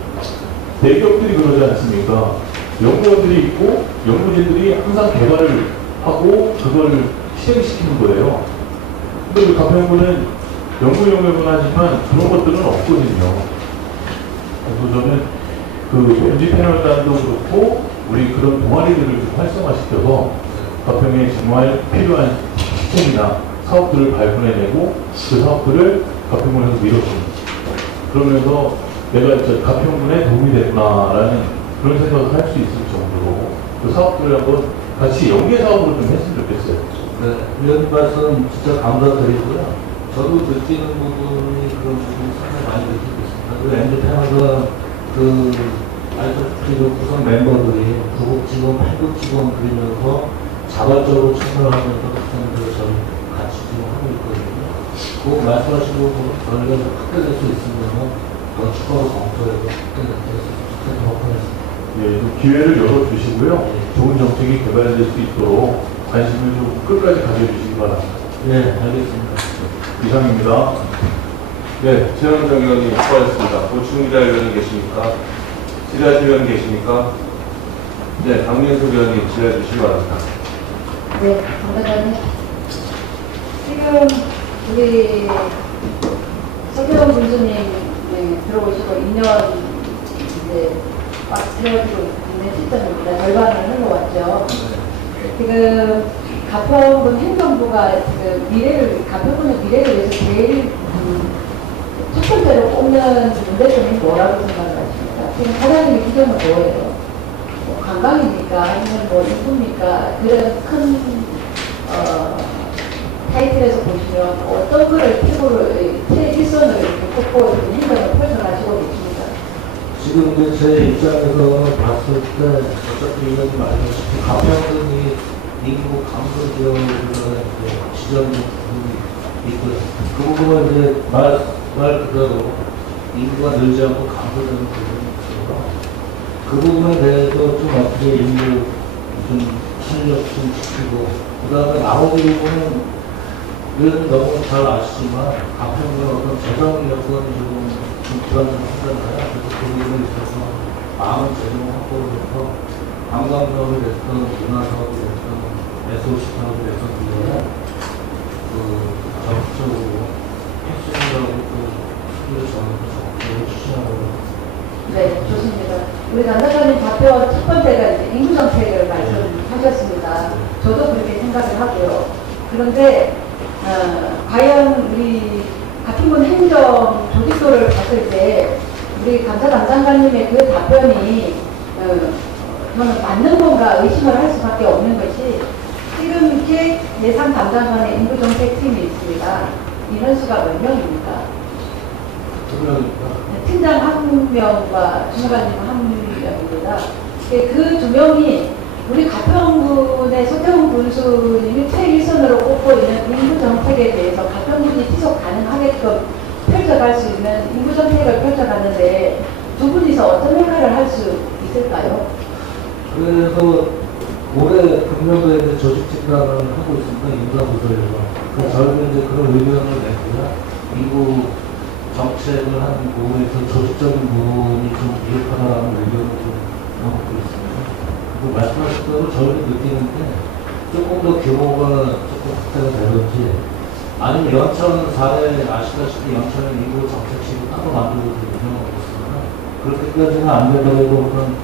대기업들이 그러지 않습니까? 연구원들이 있고 연구진들이 항상 개발을 하고 그걸 실행시키는 거예요. 근데 우리 가평구는 연구 영역은 하지만 그런 것들은 없거든요. 그래서 저는 그 MG 패널단도 그렇고 우리 그런 동아리들을 좀 활성화시켜서 가평에 정말 필요한 시스템이나 사업들을 발굴해내고 그 사업들을 가평군에서 밀어줍니다. 그러면서 내가 진짜 가평군에 도움이 됐구나라는 그런 생각을 할 수 있을 정도로 그 사업들을 한번 같이 연계 사업으로 좀 했으면 좋겠어요. 네, 위원님 말씀 진짜 감사드리고요. 저도 느끼는 부분이 그런 부분이 상당히 많이 느끼고 있습니다. 그 MZ 패널은 알다시피 구성 멤버들이 9급 직원, 8급 직원 그리면서 자발적으로 참여하면서 학생들을 저희 같이 지금 하고 있거든요. 그 말씀하신 부분 저희가 확대될 수 있으면 더 추가로 검토해서 확대될 수 있도록 하겠습니다. 예, 좀 기회를 열어주시고요. 좋은 정책이 개발될 수 있도록 관심을 좀 끝까지 가져주시기 바랍니다. 네, 알겠습니다. 이상입니다. 네, 최영정 의원님 수고하셨습니다. 고충자 의원님 계십니까? 지라시 의원 계십니까? 네, 박민수 의원님 질의해 주시기 바랍니다. 네, 감사합니다. 지금 우리 서태원 군수님 들어오시고 2년 이제 막 세워지고 있는 시점입니다. 절반을 흘러왔죠. 지금 가평군 행정부가 지금 가평군의 미래를 위해서 제일 첫 번째로 꼽는 문제점이 뭐라고 생각하십니까? 지금 사장님의 기준은 뭐예요? 뭐 관광입니까? 아니면 뭐 인구입니까? 그런 큰 타이틀에서 보시면 어떤 거를 최일선을 이렇게 꼽고 행정을 펼쳐가시고 계십니까? 지금 이제 제 입장에서 봤을 때 어차피 이런 말씀하셨듯이 가평군이 인구 감소 지역으로 지정이 있고요. 그 부분은 이제 말 그대로 인구가 늘지 않고 감소되는 부분이 있어서 그 부분에 대해서 좀 어떻게 인구 좀 탄력 좀 지키고 그 다음에 나머지 부분은 우리는 너무 잘 아시지만 가평의 어떤 재정 여건이 좀 불안정하잖아요. 그래서 그 부분에 있어서 많은 재정 확보를 해서 관광사업이 됐든 문화사업이 됐든 SOC 사업이 됐든 그거는 적극적으로 핵심이라고 수기를 정해서 적극적으로 추진하고 네, 좋습니다. 우리 남사장님 발표 첫 번째가 이제 인구정책을 말씀하셨습니다. 저도 그렇게 생각을 하고요. 그런데 과연 우리 가평군 행정 조직도를 봤을 때 우리 감사 담당관님의 그 답변이 저는 맞는 건가 의심을 할 수밖에 없는 것이 지금 이렇게 예산 담당관의 인구정책팀이 있습니다. 인원수가 몇 명입니까? 2명입니다. 팀장 한 명과 주무관님 한 명입니다. 그 두 명이 우리 가평군의 소태훈 군수님이 최일선으로 꼽고 있는 인구 정책에 대해서 가평군이 지속 가능하게끔 펼쳐갈 수 있는 인구 정책을 펼쳐가는데 두 분이서 어떤 역할을 할 수 있을까요? 그래서 올해 금년도에 이제 조직 진단을 하고 있습니다. 인사부서에서. 그래서 저희는 이제 그런 의견을 냈고요. 인구 정책을 하는 부분에서 조직적인 부분이 좀 부족하다는 의견을 좀 넣고 있습니다. 그리고 말씀하신 대로 저희는 느끼는데 조금 더 규모가 조금 확대가 되든지 아니면 연천 사례 아시다시피 연천은 인구 정책실을 따로 만들고 운영하고 있습니다. 그렇게까지는 안 되더라도 그런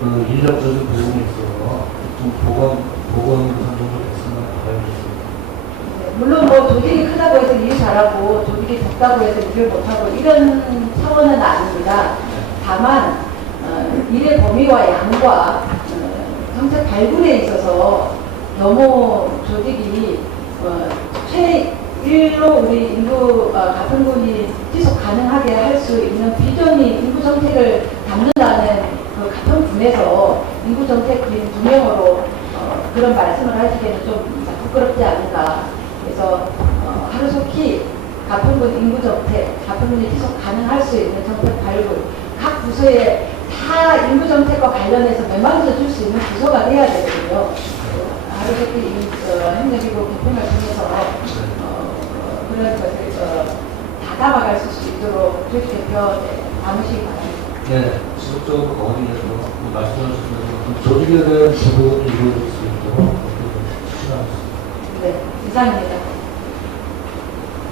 그 인력적인 부분이 있어서 좀 보건 상정도 됐으면 바라겠습니다. 물론 뭐 조직이 크다고 해서 일 잘하고 조직이 적다고 해서 일을 못하고 이런 차원은 아닙니다. 다만 일의 범위와 양과 정책 발굴에 있어서 너무 조직이 최일로 우리 인구 가평군이 지속 가능하게 할 수 있는 비전이 인구 정책을 담는다는 그 가평군에서 인구 정책인 두 명으로 그런 말씀을 하시기에는 좀 부끄럽지 않은가. 그래서 하루속히 가평군 인구 정책, 가평군이 지속 가능할 수 있는 정책 발굴, 각 부서에 다 인구 정책과 관련해서 메모를 줄 수 있는 부서가 돼야 되거든요. 하루속히 행정기구 개편을 통해서 그런 것을 다 담아갈 수 있도록 조직 대표 담으시기 바랍니다. 네, 지속적으로 거기에서 말씀하신 대로 조직에 대한 부분이 이루어질 수 있도록 추진하겠습니다. 네, 이상입니다.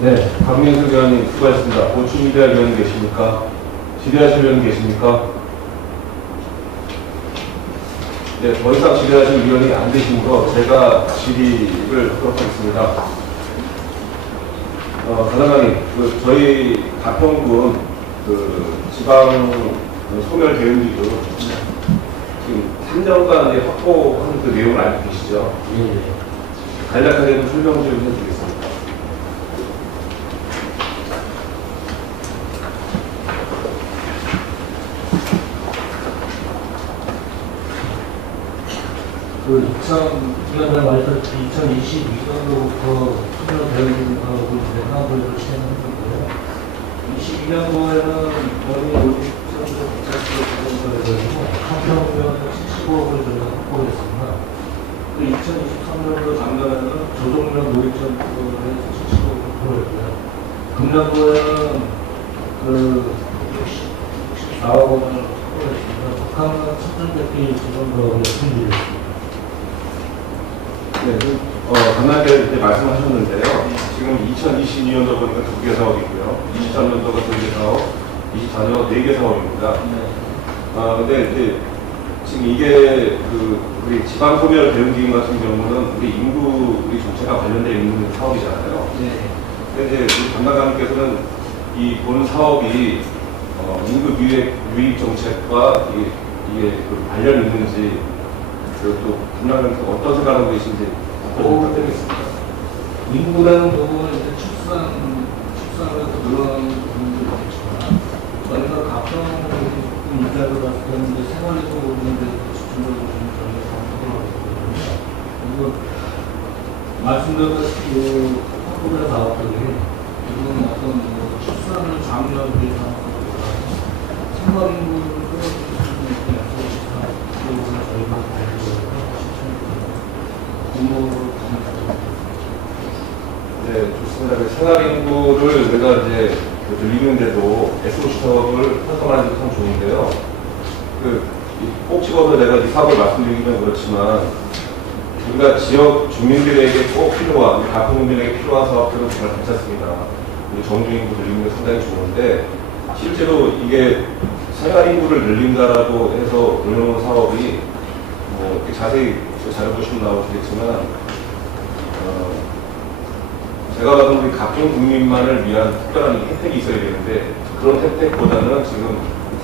네, 박민석 의원님 수고하셨습니다. 보충위대할 의원님 계십니까? 질의하실 의원님 계십니까? 네, 더 이상 질의하실 의원이 안 되시므로 제가 질의를 하도록 하겠습니다. 가능하니 저희 가평군 지방 소멸 대응기구 지금 3년간 확보한 그 내용을 알고 계시죠? 간략하게 좀 설명 좀 해주겠습니다. 그 2000년에 말했듯이 2022년도부터 수면 대응하고 이제 하나부에서 시행했는데요. 22년도에는 거의 50%를 가지고 한평구에는 75억을 저희가 확보했습니다. 그 2023년도 작년에는 조정면 노익전투에 75억을 확보했고요. 금년도에는 그 64억 원을 확보했습니다. 북한은 1,100개 지원도를 준비했습니다. 네, 간단하게 이제 말씀하셨는데요. 지금 2022년도 보니까 2개 사업이고요. 23년도가 2개 사업, 24년도 4개 사업입니다. 근데 이제 지금 이게 우리 지방 소멸 대응기금 같은 경우는 우리 인구 우리 정책과 관련되어 있는 사업이잖아요. 근데 이제 우리 담당관님께서는 이 본 사업이 인구 유입 정책과 이게 관련이 있는지 그리고 또 분야는 어떤 생각하고 계신지 부탁드리겠습니다. 인구라는 부분은 이제 출산에서 늘어나는 부분도 있겠지만 저희가 가평 일자로 봤을 때는 이제 생활에서 오는 데 집중적으로 좀 저희가 검토를 하고 있거든요. 그리고 말씀드렸다시피 확보의 사업들이 지금 어떤 출산을 장려하기 위해서 생활인구를 끌어들일 수 있게 해서 저희가 네, 좋습니다. 생활인구를 우리가 이제 늘리는데도 SOC 사업을 활성화하는 게 참 좋은데요. 꼭 집어서 내가 이 사업을 말씀드리기는 그렇지만 우리가 지역 주민들에게 꼭 필요한, 우리 가평 국민에게 필요한 사업들은 정말 괜찮습니다. 우리 정주인구 늘리는 게 상당히 좋은데 실제로 이게 생활인구를 늘린다라고 해서 늘려놓은 사업이 이렇게 자세히 자료 보시면 나오시겠지만 제가 봐도 우리 가평 국민만을 위한 특별한 혜택이 있어야 되는데 그런 혜택보다는 지금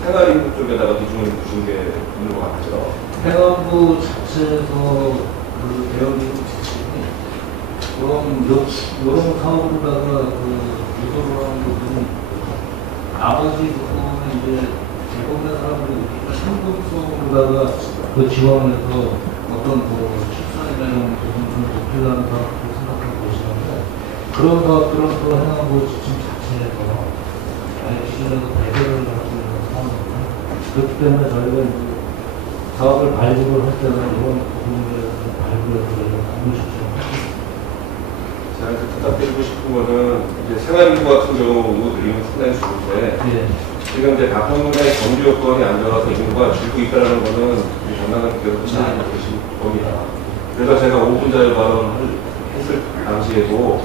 생활인구 쪽에다가 비중을 두신 게 있는 것 같죠. 행안부 자체에서 그 대응기구 지침이 이런 사업으로다가 유도를 하는 부분이 있고 나머지 부분은 이제 대부분의 사람들이 현금 수업으로다가 그 지원해서 어떤 출산이나 이런 부분을 높이려는 사업을 생각하고 계시는데 그런 사업들은 또 행안부 지침 자체에서 아예 기존에도 배제를 하고 있는 상황입니다. 그렇기 때문에 저희가 이제 사업을 발굴을 할 때는 이런 부분에 대해서 발굴해서 공부 조정을 하고 있습니다. 제가 이제 부탁드리고 싶은 거는 이제 생활인구 같은 경우 늘리면 상당히 좋은데 예. 지금 이제 가평군의 정규 여건이 안 좋아서 인구가 줄고 있다는 거는 전당관께서 지적하고 계신 겁니다. 그래서 제가 5분 자유 발언을 했을 당시에도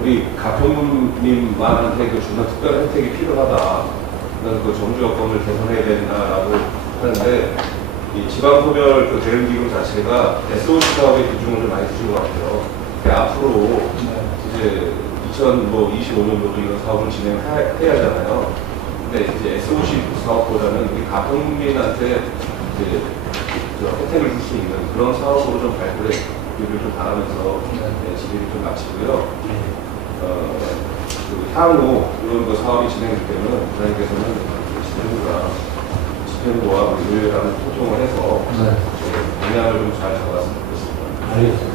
우리 가평군님만한테 그 주는 특별 혜택이 필요하다. 그 정규 여건을 개선해야 된다라고 하는데 이 지방소멸 그 대응기금 자체가 SOC 사업에 비중을 좀 많이 두신 것 같아요. 앞으로 이제 2025년도도 이런 사업을 진행해야 하잖아요. 근데 이제 SOC 사업보다는 우리 가평민한테 이제 혜택을 줄 수 있는 그런 사업으로 좀 발굴해 주기를 좀 바라면서 질의를 좀 마치고요. 그 향후 이런 거 사업이 진행될 때는 부장님께서는 집행부와 의회랑 소통을 해서 방향을 좀 잘 잡았으면 좋겠습니다. 알겠습니다.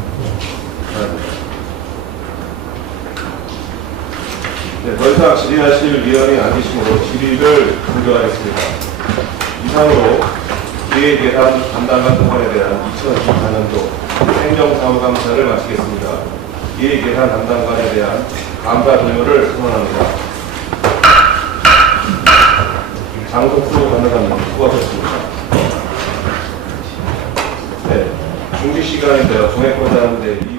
네, 더 이상 질의하실 위원이 안 계시므로 질의를 종료하겠습니다. 이상으로 기획 예산 담당관 통관에 대한 2024년도 행정사무감사를 마치겠습니다. 기획 예산 담당관에 대한 감사 종료를 선언합니다. 장석수 감사관님 수고하셨습니다. 네, 중지 시간인데요. 종회권자인데